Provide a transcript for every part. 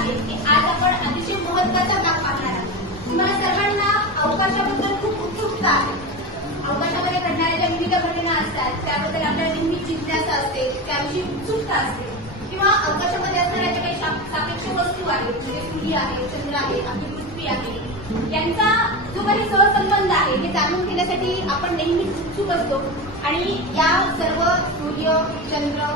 आहे की आज आपण अतिशय महत्त्वाचा भाग पाहणार आहोत। तुम्हाला सर्वांना अवकाशाबद्दल खूप उत्सुकता आहे। अवकाशामध्ये घडणाऱ्या ज्या विविध घटना असतात त्याबद्दल आपल्याला नेहमी जिज्ञासा असते, त्याविषयी उत्सुकता असते। किंवा अवकाशामध्ये असणाऱ्या ज्या काही सापेक्ष वस्तू आहेत, म्हणजे सूर्य आहे, चंद्र आहे, आपली पृथ्वी आहे, यांचा जो काही सहसंबंध आहे हे जाणून घेण्यासाठी आपण नेहमी उत्सुक असतो। आणि या सर्व सूर्य, चंद्र,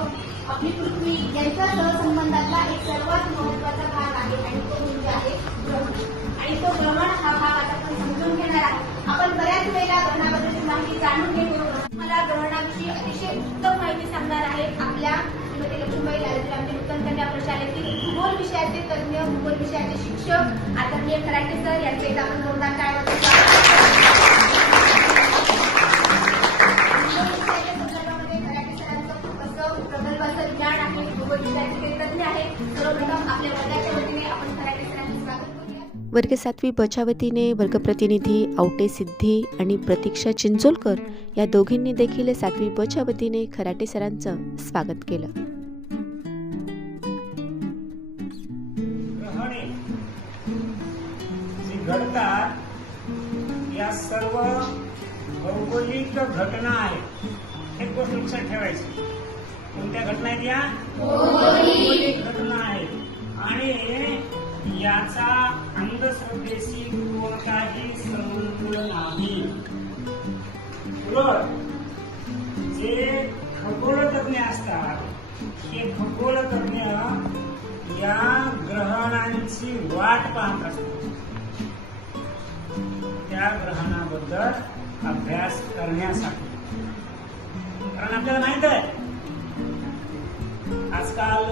आपली पृथ्वी यांच्या सहसंबंधातला एक सर्वात महत्त्वाचा भाग आहे आणि तो म्हणजे आहे ग्रहण। आणि तो ग्रहण हा भाग आता आपण समजून घेणार आहोत। आपण बऱ्याच वेळेला ग्रहणाबद्दलची माहिती जाणून घेतो। मला ग्रहणाविषयी अतिशय उत्तम माहिती सांगणार आहेत आपल्या श्रीमती लक्ष्मीबाई लालजी आमचे नूतन कन्या प्रशालेतील भूगोल विषयाचे तज्ज्ञ, भूगोल विषयाचे शिक्षक आदरणीय खराटे सर यांचे एक आपण जोरदार टाळ्या वर्ग 7वी बच्या वतीने वर्गप्रतिनिधी आवटे सिद्धी आणि प्रतीक्षा चिंचोलकर या दोघींनी देखील 7वी बच्या वतीने खराटे सरांचं स्वागत केलं। ग्रहणे जी घडतात या सर्व भौगोलिक घटना आहेत। एक गोष्ट लक्षात ठेवायची, कोणत्या घटना आहेत या? भौगोलिक घटना आहेत। आणि याचा अंधश्रद्धेशी कोणताही संबंध नाही। उलट जे खगोलतज्ञ असतात हे खगोलतज्ञ या ग्रहणांची वाट पाहत असतात, त्या ग्रहणाबद्दल अभ्यास करण्यासाठी। कारण आपल्याला माहित आहे आजकाल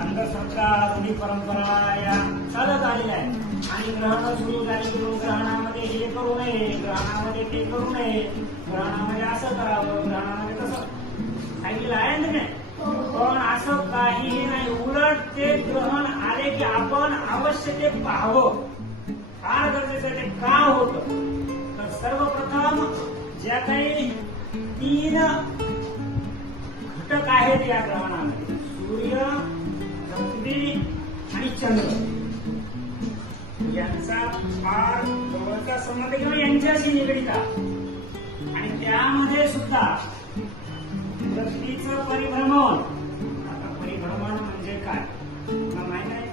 अंधश्रद्धा, रूढी परंपरा या चालत आलेल्या आहेत। आणि ग्रहण सुरू झाली की ग्रहणामध्ये हे करू नये, ग्रहणामध्ये ते करू नये, ग्रहणामध्ये असं करावं, ग्रहणामध्ये तसं ऐकलेलं आहे ना नाही? पण असं काहीही नाही। उलट ते ग्रहण आले की आपण अवश्य ते पाहावं, फार गरजेचं ते का होतं। तर सर्वप्रथम ज्या काही 3 घटक आहेत या ग्रहणामध्ये, सूर्य, पृथ्वी आणि चंद्र, यांचा फार जवळचा संबंध किंवा यांच्याशी निगडित आहे। आणि त्यामध्ये सुद्धा पृथ्वीचं परिभ्रमण, आता परिभ्रमण म्हणजे काय मला माहित आहे?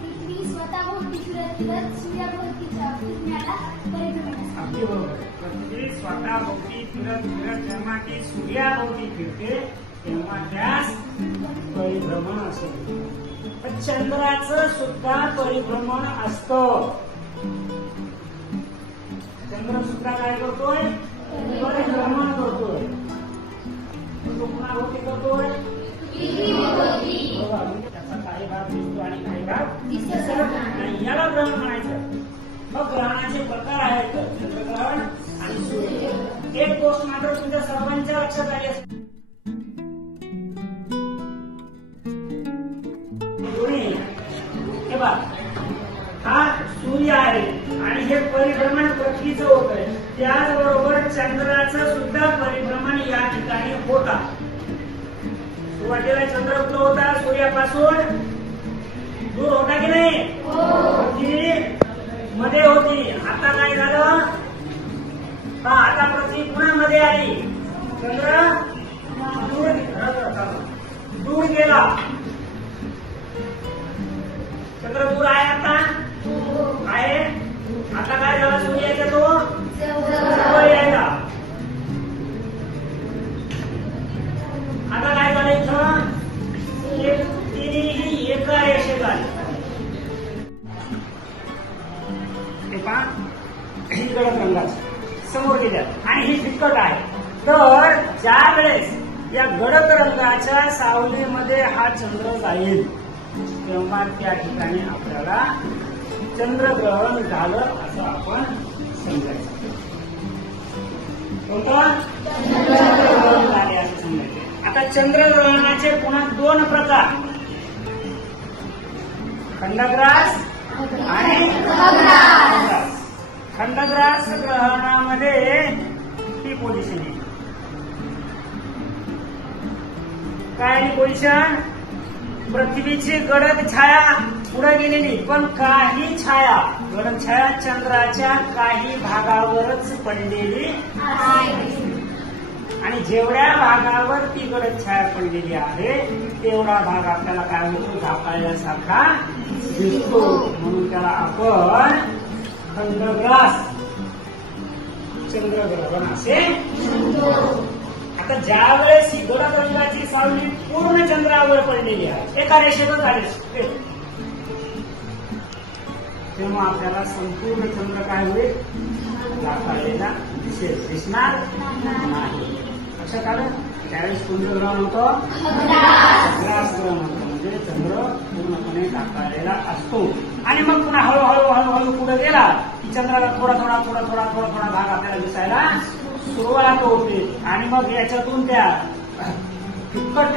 पृथ्वी स्वतःभोवती फिरत सूर्याभोवतीच्या फिरण्याला परिभ्रमण असते। अगदी बरोबर। पृथ्वी स्वतःभोवती फिरत जेव्हा ती सूर्याभोवती फिरते तेव्हा त्यास परिभ्रमण असेल। पण चंद्राचं सुद्धा परिभ्रमण असतं। चंद्र सुद्धा काय करतोय? परिभ्रमण करतोय। तो कोणाभोवती करतोय? त्याचा काही भाग दिसतो आणि काही भाग दिसत नाही। याला ग्रहण म्हणायचं। मग ग्रहणाचे प्रकार आहेत चंद्रग्रहण आणि सूर्यग्रहण। एक गोष्ट मात्र तुमच्या सर्वांच्या लक्षात आली असते, हा सूर्य आहे आणि हे परिभ्रमण पृथ्वीचं होत आहे। त्याचबरोबर चंद्राचं सुद्धा परिभ्रमण या ठिकाणी होता। सुरुवातीला चंद्र कुठं होता? सूर्यापासून दूर होता की नाही? पृथ्वी मध्ये होती। आता काय झालं? आता पृथ्वी पुन्हा मध्ये आली, चंद्र दूर गेला। चंद्र दूर आहे, आता आहे। आता काय झालं? सूर्याच्या तो जवळ यायला। आता काय झालं? इथं तिन्ही एका रेषेत आले। हे पहा, ही गडद रंगाची समोर गेल्यात आणि ही फिक्कट आहे। तर ज्या वेळेस या गडद रंगाच्या सावलीमध्ये हा चंद्र जाईल तेव्हा त्या ठिकाणी आपल्याला चंद्रग्रहण झालं असं आपण समजायचं। कोणतं? चंद्रग्रहण झाले असं समजायचं। आता चंद्रग्रहणाचे पुन्हा 2 प्रकार, खंडग्रास आणि खंडग्रास। खंडग्रास ग्रहणामध्ये ही पोझिशन आहे। काय पोझिशन? पृथ्वीची गडद छाया पुढे गेलेली, पण काही छाया गडद छाया चंद्राच्या काही भागावरच पडलेली आणि जेवढ्या भागावर ती गडद छाया पडलेली आहे तेवढा भाग आपल्याला काय होतो, झाकाळल्यासारखा दिसतो. म्हणून त्याला आपण खंडग्रास चंद्रग्रहण असे म्हणतो. आता ज्या वेळेस ही गडद रंगाची सावली पूर्ण चंद्रावर पडलेली आहे, एका रेषेतच आली, तेव्हा आपल्याला संपूर्ण चंद्र काय होईल, झाकाळलेला दिसणार नाही. लक्षात आलं? त्यावेळेस कोणतं ग्रहण होतं, खंडग्रास ग्रहण होतं. म्हणजे चंद्र पूर्णपणे झाकाळलेला असतो. आणि मग पुन्हा हळूहळू हळूहळू पुढे गेला की चंद्राला थोडा थोडा थोडा थोडा थोडा थोडा भाग आपल्याला दिसायला सुरुवात होते. आणि मग याच्यातून त्या फिक्कट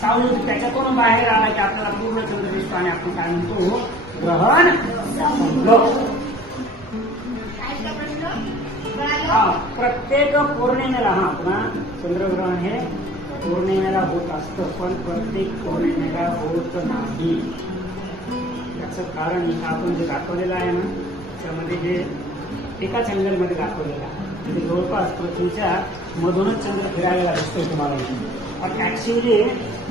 सावली त्याच्यातून बाहेर आला की आपल्याला पूर्ण चंद्र दिसतो आणि आपण काय म्हणतो, ग्रहण संपलं. हा, प्रत्येक पौर्णिमेला पुन्हा चंद्रग्रहण हे पौर्णिमेला होत असतं, पण प्रत्येक पौर्णिमेला होत नाही. याचं कारण इथं आपण जे दाखवलेलं आहे ना, त्यामध्ये जे एकाच अँगलमध्ये दाखवलेलं आहे, म्हणजे जवळपास पृथ्वीच्या मधूनच चंद्र फिरायला दिसतोय तुम्हाला इथे. पण ऍक्च्युअली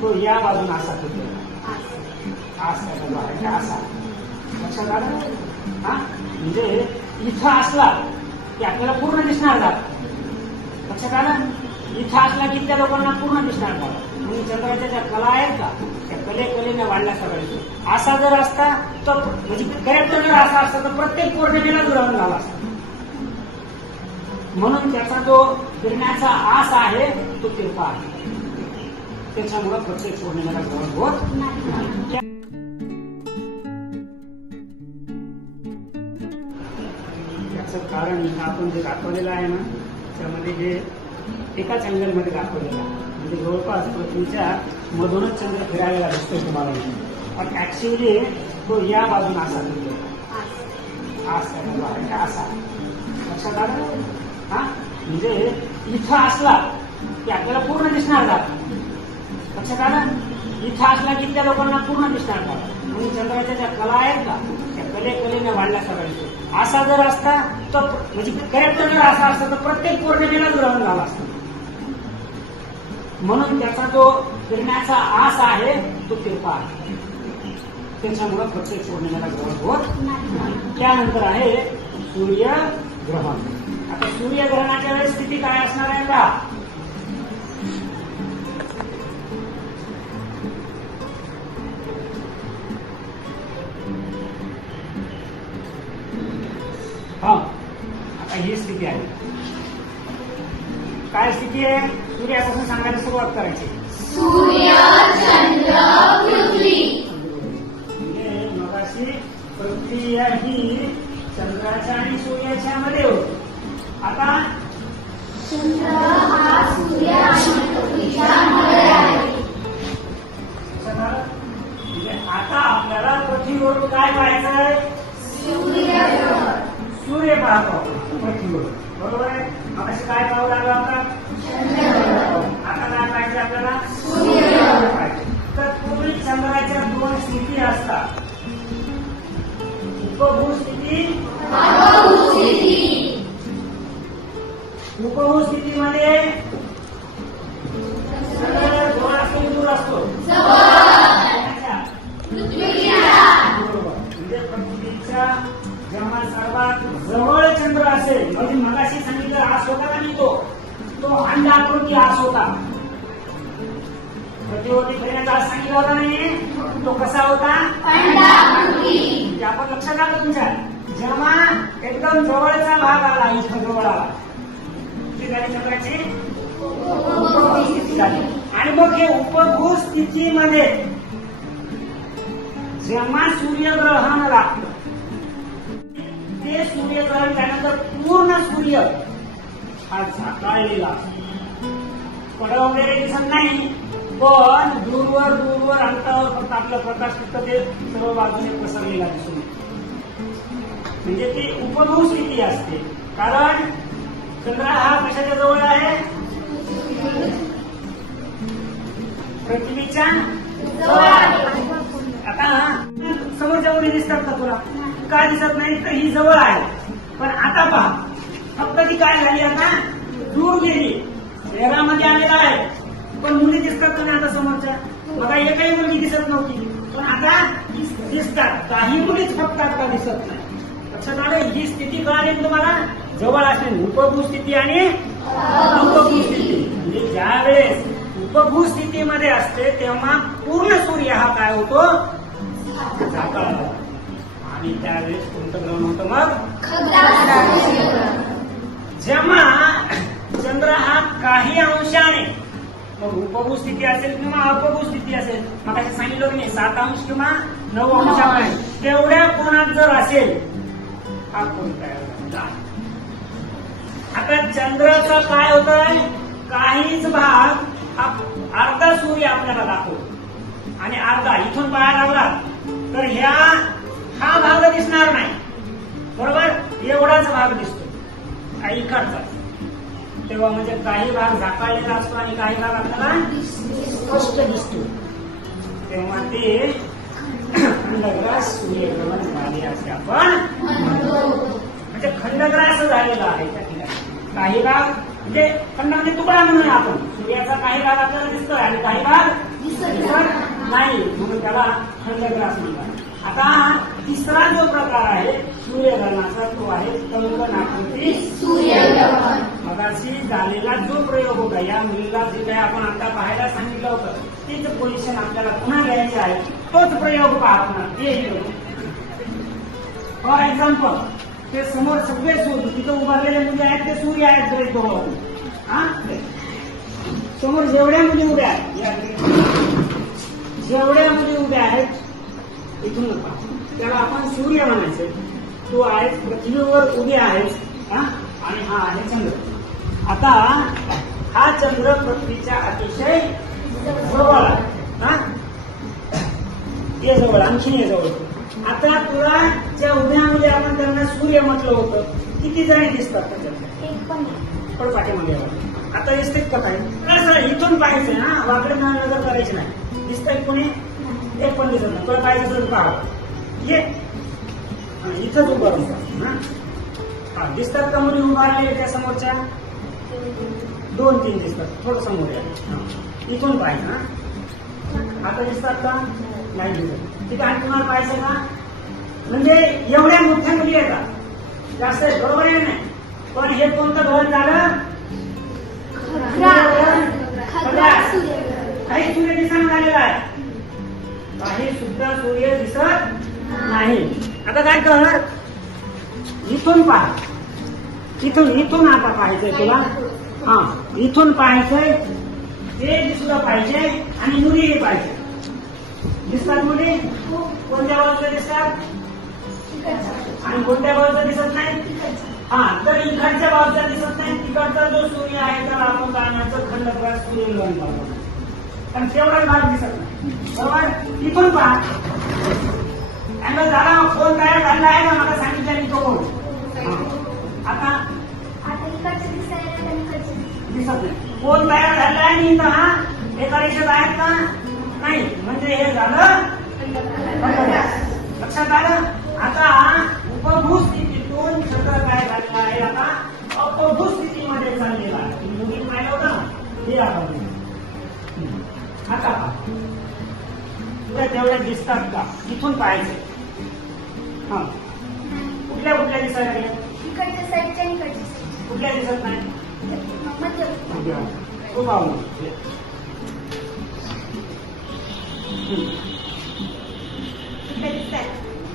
तो या बाजून असा फिरतो, असा. लक्षात आलं? हा, म्हणजे इथं असला की आपल्याला पूर्ण दिसणार जात. लक्षात आलं? इथं असला की त्या लोकांना पूर्ण दिसणार जात. म्हणून चंद्राच्या ज्या कला आहेत का, त्या कलेने वाढल्या सगळ्या. असा जर असता तर म्हणजे करेक्ट जर असा असता तर प्रत्येक पौर्णिमेला ग्रहण झाला असता. म्हणून त्याचा जो फिरण्याचा आस आहे तो तिरपा आहे, त्याच्यामुळे प्रत्येक पौर्णिमेला ग्रहण होत नाही. याचं कारण इथं आपण जे दाखवलेलं आहे ना, त्यामध्ये जे एकाच अँगलमध्ये दाखवलेलं आहे, म्हणजे जवळपास पृथ्वीच्या मधूनच चंद्र फिरायला दिसतोय तुम्हाला इथे. पण ऍक्च्युअली तो या बाजून असा फिरतो, असा. लक्षात आलं? हा, म्हणजे इथं असला की आपल्याला पूर्ण दिसणार जात. लक्षात आलं? इथं असला की त्या लोकांना पूर्ण दिसणार जात. म्हणून चंद्राच्या ज्या कला आहेत का, त्या कलेने वाढल्या सगळ्या. असा जर असता तर म्हणजे करेक्ट जर असा असता तर प्रत्येक पौर्णिमेला ग्रहण झाला असतं. म्हणून त्याचा जो फिरण्याचा आस आहे तो तिरपा आहे, त्याच्यामुळे प्रत्येक पौर्णिमेला ग्रहण होत नाही. त्यानंतर आहे सूर्यग्रहण. आता सूर्यग्रहणाच्या वेळेस स्थिती काय असणार आहे का, हा, आता ही स्थिती आहे. काय स्थिती आहे, सूर्यापासून सांगायला सुरुवात करायची. सूर्य, चंद्र, पृथ्वी. म्हणजे मगाशी पृथ्वी ही चंद्राच्या आणि सूर्याच्या मध्ये होती. आता चंद्र हा सूर्य आणि पृथ्वीच्या मध्ये आहे. म्हणजे आता आपल्याला पृथ्वीवरून काय पाहायचं आहे, सूर्य पाहतो पृथ्वीवर, बरोबर आहे. मगाशी काय पाहू लागलो आता, आता काय पाहिजे आपल्याला, सूर्य पाहिजे. तर पूर्वी चंद्राच्या दोन स्थिती असतात, उपभू स्थिती, उपभू स्थितीमध्ये चंद्र जवळ असतो की दूर असतो, बरोबर. म्हणजे पृथ्वीच्या जेव्हा सर्वात जवळ चंद्र असेल, म्हणजे मगाशी सांगितलं आस होता का नाही, तो अंडाकृती आस होता. पृथ्वीवरती फिरण्याचा आस सांगितला होता नाही, तो कसा होता, अंडाकृती. आपण लक्षात आलं तुमच्या, जेव्हा एकदम जवळचा भाग आला, इथं जवळ आला, ती झाली चंद्राची उपभू स्थिती झाली. आणि मग हे उपभू स्थितीमध्ये जेव्हा सूर्यग्रहण लागतं, ते सूर्यग्रहण त्यानंतर पूर्ण सूर्य हा झाकाळलेला पड वगैरे दिसत नाही, पण दूरवर अंतरावर फक्त आपला प्रकाश फक्त ते सर्व बाजूने पसरलेला दिसून येतो. म्हणजे ती उपभू स्थिती असते. कारण चंद्र हा कशाच्या जवळ आहे, पृथ्वीच्या आता समोरच्या मुली दिसतात का तुला? का दिसत नाही? तर ही जवळ आहे. पण आता पहा, फक्त ती काय झाली आता दूर गेली, शहरामध्ये आलेला आहे. पण मुली दिसतात का नाही आता समोरच्या? बघा एकही मुलगी दिसत नव्हती, पण आता दिसतात. काही मुलीच फक्त आता दिसत नाही. लक्षात आलं? ही स्थिती कळाली तुम्हाला? जवळ असणे उपभू स्थिती आणि उपभू स्थिती. म्हणजे ज्या वेळेस उपभू स्थितीमध्ये असते तेव्हा पूर्ण सूर्य हा काय होतो? झाकळा. आणि त्यावेळेस कोणतं ग्रहण होतं मग? जेव्हा चंद्र हा काही अंशाने, मग उपभू स्थिती असेल किंवा अपभू स्थिती असेल, मग असं सांगितलं की नाही 7 अंश किंवा 9 अंशाने तेवढ्या कोणात जर असेल हा कोण तयार झाला. आता चंद्राचा काय होतंय? काहीच भाग हा अर्धा सूर्य आपल्याला दाखवतो आणि अर्धा इथून पाया लावला तर हा भाग दिसणार नाही. बरोबर? एवढाच भाग दिसतो काही इकडचा. तेव्हा म्हणजे काही भाग झाकाळलेला असतो आणि काही भाग आपल्याला स्पष्ट दिसतो. तेव्हा ते खंडग्रास सूर्यग्रहण झाले असे आपण म्हणजे खंडग्रास झालेला आहे त्या ठिकाणी. काही भाग म्हणजे खंड म्हणजे तुकडा म्हणून आपण सूर्याचा काही भाग आपल्याला दिसतोय आणि काही भाग दिसत नाही, म्हणून त्याला खंडग्रास म्हणतात. आता तिसरा जो प्रकार आहे सूर्यग्रहणाचा तो आहे कंकणाकृती सूर्यग्रहण. मगाशी झालेला जो प्रयोग होता, या मुलीला जे काही आपण आता पाहायला सांगितलं होतं तीच पोझिशन आपल्याला पुन्हा घ्यायची आहे. तोच प्रयोग पाहणार. फॉर एक्झाम्पल, ते समोर सगळे सूर्य तिथं उभारलेले मुली आहेत, ते सूर्य आहेत. समोर जेवढ्या मुली उभ्या आहेत, जेवढ्या मुली उभ्या आहेत इथून त्याला आपण सूर्य म्हणायचं. तू आहेस पृथ्वीवर उभी आहेस आणि हा आहे चंद्र. आता हा चंद्र पृथ्वीच्या अतिशय जवळ आहे. ये जवळ, आणखीन ये जवळ. आता तुला ज्या उभ्या मुली आपण त्यांना सूर्य म्हटलं होतं, किती जणी दिसतात त्याच्यात? पण पाठीमागे. आता दिसतेत का काही? असं इथून पाहायचंय ना, वाकडे नजर करायची नाही. दिसतंय कोणी? एक पण दिसत नाही. तुला पाहिजे तर पाहा. ये इथंच उभं राहून दिसतात का मुली उभारलेल्या त्या समोरच्या? 2-3 दिसतात. थोडं समोर या, इथून पाहिजे ना. आता दिसतात का? नाही दिसत. ठीक आहे. तुम्हाला पाहायचं का? म्हणजे एवढ्या मोठ्या मुली येतात, जास्त बरोबर आहे नाही. पण हे कोणतं ग्रहण झालं? काही सूर्य दिसत झालेला आहे, काही सुद्धा सूर्य दिसत नाही. आता काय करणार? इथून पहा. इथून आता पाहायचंय तुला. इथून पाहायचंय, ते दिसलं पाहिजे आणि मुलीही पाहिजे. दिसतात मुली? कोणत्या बाजूला दिसतात आणि कोणत्या बाजूला दिसत नाही? तर इकडच्या बाजूला दिसत नाही. तिकडचा जो सूर्य आहे त्याला आपण पाहण्याचं खंडग्रास सूर्यग्रहण करतो. पण तेवढाच भाग दिसत नाही. बरोबर? इथून पहा. झाला कोण तयार झाला आहे ना, मला सांगितलं तो कोण. आता दिसत नाही. कोण तयार झाला आहे आणि इथं हा एका रेषेत आहेत का? नाही. म्हणजे हे झालं लक्षात आलं. आता उपभू स्थितीतून चंद्र काय झालेला आहे, आता अपभू स्थितीमध्ये चाललेला आहे. मुली पाहिलं होतं ना, हे आपण आता तुला तेवढ्या दिसतात का? इथून पाहायचं. कुठल्या कुठल्या दिसायला लागल्या? इकडच्या साईडच्या आणि इकडच्या साईडच्या. कुठल्या दिसत नाही?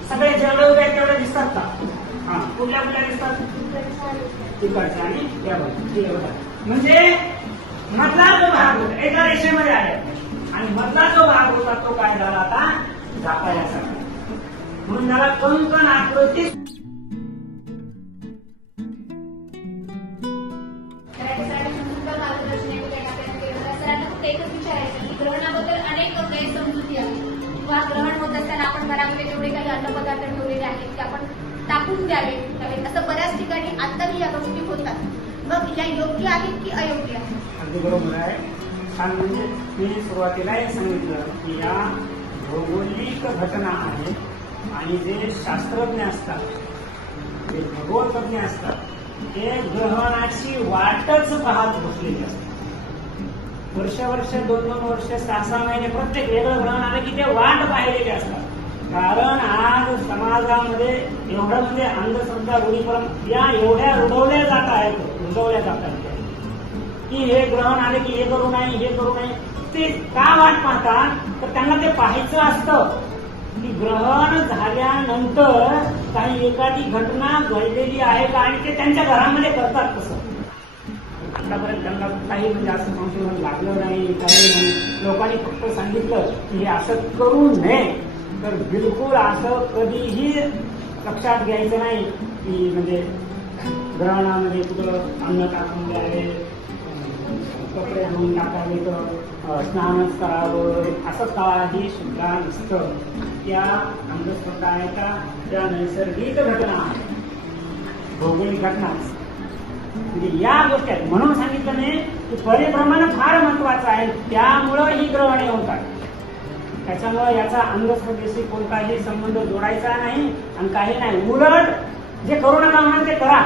सगळे जेवढे उभे आहेत तेवढे दिसतात का? कुठल्या कुठल्या दिसतात? तिकडच्या आणि त्या बाजूला. म्हणजे मधला जो भाग होता एका रेषेमध्ये आहे आणि मधला जो भाग होता तो काय झाला आता? झाकायला. म्हणून त्याला कंकण आकृती. एकच विचारायचं की ग्रहणाबद्दल अनेक गैरसमजुती आहेत किंवा ग्रहण होत असताना आपण घरामध्ये जेवढे काही अन्नपदार्थ ठेवलेले आहेत ते आपण टाकून द्यावे, असं बऱ्याच ठिकाणी आताही या गोष्टी होतात. मग या योग्य आहेत की अयोग्य आहेत? अगदी बरोबर आहे. छान म्हणजे मी सुरुवातीलाही सांगितलं की या भौगोलिक घटना आहेत आणि जे शास्त्रज्ञ असतात, जे खगोलतज्ञ असतात, ते ग्रहणाची वाटच पाहत बसलेले असतात. वर्ष 2-2 वर्ष 6-6 महिने प्रत्येक वेगळं ग्रहण आलं की ते वाट पाहिलेले असतात. कारण आज समाजामध्ये एवढं म्हणजे अंधश्रद्धा रूढी परंपरा एवढ्या रुढवल्या जात आहेत की हे ग्रहण आले की हे करू नये, हे करू नये. ते का वाट पाहतात तर त्यांना ते पाहायचं असतं की ग्रहण झाल्यानंतर काही एखादी घटना घडलेली आहे का आणि ते त्यांच्या घरामध्ये करतात कसं. आतापर्यंत त्यांना काही म्हणजे असं संशोधन लागलं नाही, काही नाही. लोकांनी फक्त सांगितलं की हे असं करू नये. तर बिलकुल असं कधीही लक्षात घ्यायचं नाही की म्हणजे ग्रहणामध्ये कुठं अन्न टाकून द्यावे, कपडे धुवून टाकावे, तर स्नानच करावं, असं काही सुद्धा नसतं. त्या अंधश्रद्धा आहे त्या नैसर्गिक घटना आहेत, भौगोलिक घटना. म्हणजे या गोष्टी आहेत. म्हणून सांगितलं नाही की परिभ्रमण फार महत्वाचं आहे. त्यामुळं ही ग्रहणे होतात. त्याच्यामुळे याचा अंधश्रद्धेशी कोणताही संबंध जोडायचा नाही आणि काही नाही. उलट जे करू नका म्हणून ते करा,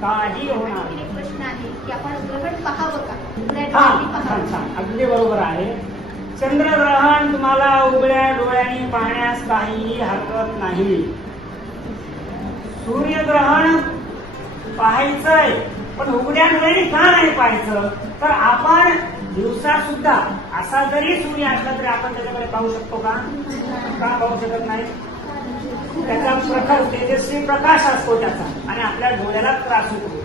काही होणार नाही. एक प्रश्न आहे की आपण ग्रहण पाहावं का? हा, छान, अगदी बरोबर आहे. चंद्रग्रहण तुम्हाला उघड्या डोळ्यांनी पाहण्यास काहीही हरकत नाही. सूर्यग्रहण पाहायचंय पण उघड्या डोळ्यांनी का नाही पाहायचं तर आपण दिवसा सुद्धा असा जरी सूर्य असला तरी आपण त्याच्याकडे पाहू शकतो का? का पाहू शकत नाही? त्याचा प्रखर तेजस्वी प्रकाश असतो त्याचा आणि आपल्या डोळ्याला त्रास होतो.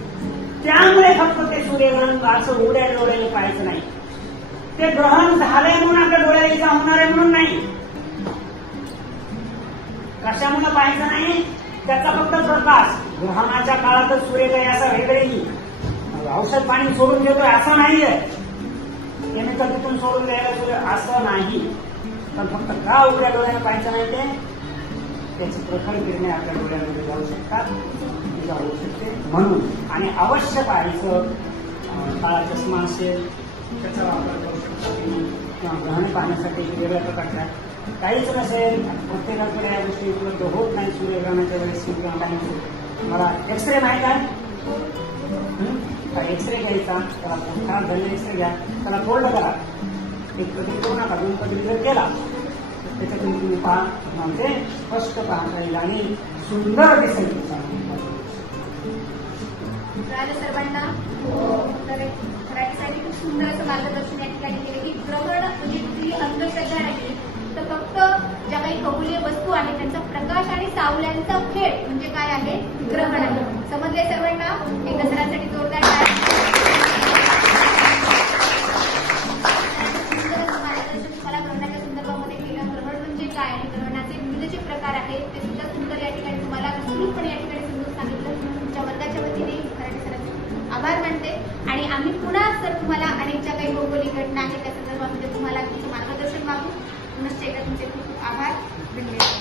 त्यामुळे फक्त ते सूर्यग्रहण असं उघड्या डोळ्याने पाहायचं नाही. ते ग्रहण झालंय म्हणून आपल्या डोळ्याला इजा होणार आहे म्हणून नाही. कशामुळे पाहायचं नाही? त्याचा फक्त प्रकाश. ग्रहणाच्या काळातच सूर्योदय असा वेगळेही औषध पाणी सोडून देतोय असं नाहीये, केमिकल तिथून सोडून द्यायला सूर्य असं नाही. पण फक्त का उघड्या डोळ्याने पाहायचं नाही ते त्याची प्रखर किरणे आपल्या डोळ्यामध्ये जाऊ शकतात, जाऊ शकते म्हणून. आणि अवश्य पाहायचं. काळा चष्मा असेल त्याचा वापर करू शकतो किंवा ग्रहणे पाहण्यासाठी वेगळ्या प्रकारच्या. काहीच नसेल, प्रत्येकाकडे या गोष्टी उपलब्ध होत नाही सूर्यग्रहणाच्या वेळेस किंवा काही. मला एक्सरे माहीत आहे, एक्सरे घ्यायचा, त्याला खराब झालेला एक्सरे घ्या, त्याला फोल्ड करा, एक पद्धती करू नका, 2 पद्धती जर केला त्याच्यातून तुम्ही पहा, म्हणजे स्पष्ट पाहता येईल आणि सुंदर दिसेल. सर्वांना करायसाठी खूप सुंदर असं मार्गदर्शन या ठिकाणी केलं की ग्रहण म्हणजे कुठली अंधश्रद्धा नाही, तर फक्त ज्या काही खगोलीय वस्तू आहेत त्यांचा प्रकाश आणि सावल्यांचा खेळ म्हणजे काय आहे? ग्रहण आहे. समजले सर्वांना? एक दसऱ्यासाठी जोरदार मार्गदर्शन तुम्हाला ग्रहणाच्या संदर्भामध्ये केलं. ग्रहण म्हणजे काय आणि ग्रहणाचे विविध जे प्रकार आहेत ते सुद्धा सुंदर या ठिकाणी तुम्हाला विस्तृतपणे या ठिकाणी समजून सांगितलं. तुमच्या वर्गाच्या वतीने खराटे सरांचे आभार मानते आणि आम्ही पुन्हा सर तुम्हाला अनेक ज्या काही भौगोलिक घटना आहेत त्या संदर्भामध्ये तुम्हाला तुमचं मार्गदर्शन मागू. पुनश्च एकदा तुमचे खूप आभार. धन्यवाद.